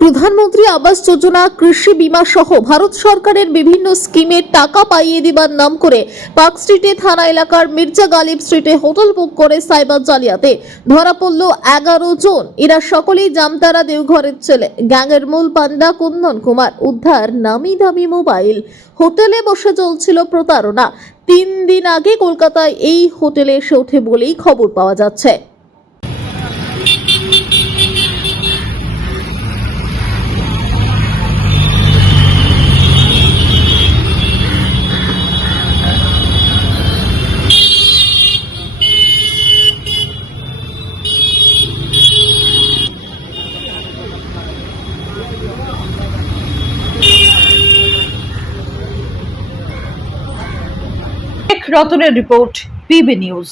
প্রধানমন্ত্রী আবাস যোজনা, কৃষি বীমা সহ ভারত সরকারের বিভিন্ন স্কিমের টাকা পাইয়ে দেবার নাম করে পার্ক স্ট্রিটে থানা এলাকার মির্জা গালিব স্ট্রিটে হোটেল বুক করে সাইবার জালিয়াতে ধরা পড়ল 11 জন। এরা সকলেই জামতারা দেওঘরের ছেলে। গ্যাংয়ের মূল পান্ডা কুন্দন কুমার। উদ্ধার নামি দামি মোবাইল। হোটেলে বসে চলছিল প্রতারণা। 3 দিন আগে কলকাতায় এই হোটেলে এসে ওঠে বলেই খবর পাওয়া যাচ্ছে। রতনের রিপোর্ট, পিবি নিউজ।